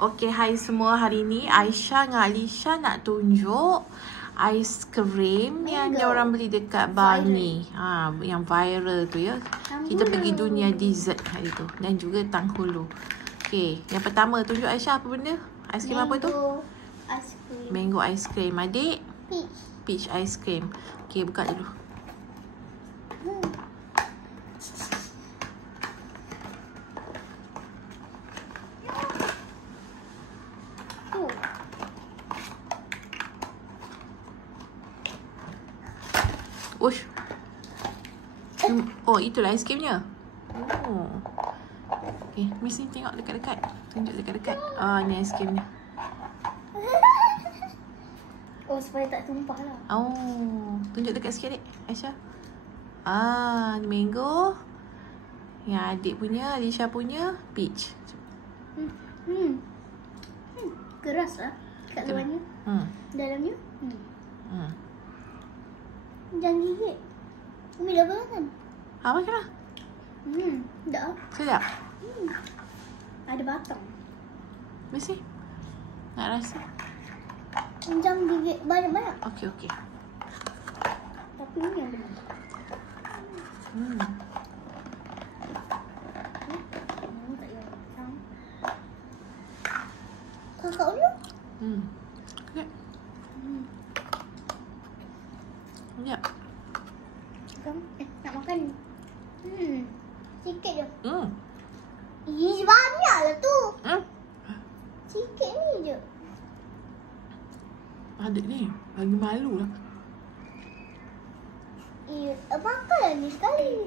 Okay, hai semua. Hari ni Aisyah dengan Alisha nak tunjuk aiskrim yang diorang beli dekat Barney. Yang viral tu ya. Kita pergi dunia dessert hari tu. Dan juga Tanghulu. Okay, yang pertama tunjuk Aisyah apa benda? Aiskrim apa tu? Aiskrim. Mango aiskrim. Adik? Peach. Peach aiskrim. Okay, buka dulu. Ush. Oh, itulah aiskrimnya. Oh. Okay, Miss ni tengok dekat-dekat. Tunjuk dekat-dekat. Ni aiskrimnya. Oh, supaya tak tumpah lah. Oh, tunjuk dekat sikit, adik. Aisyah. Ni mango. Yang adik punya, Alisha punya, peach. Keras lah kat luarnya. Dalamnya. Jangan gigit. Umi dah kan? Makan lah. Dah. Sedap. Ada batang. Mesti. Nak rasa. Jangan gigit banyak-banyak. Okey. Tapi ni ada batang. Tak payah batang. Kakak dulu. Okay. Sekejap. Nak makan. Sikit je. Ih, banyak lah tu. Sikit ni je. Adik ni lagi malu lah. Makanlah ni sekali.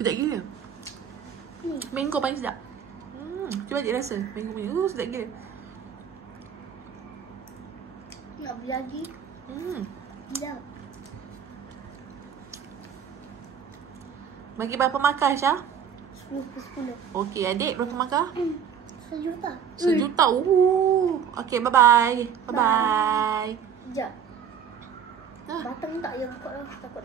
Sedap gila. Mango paling sedap. Cuba adik rasa. Mango punya. Sedap gila. Nak beli lagi. Sedap. Bagi berapa markah, Syah? 10/10. Okey, adik berapa markah? 1 juta. 1 juta. Okey, bye-bye. Bye-bye. Sekejap. Batang tak yang kuat lah. Takut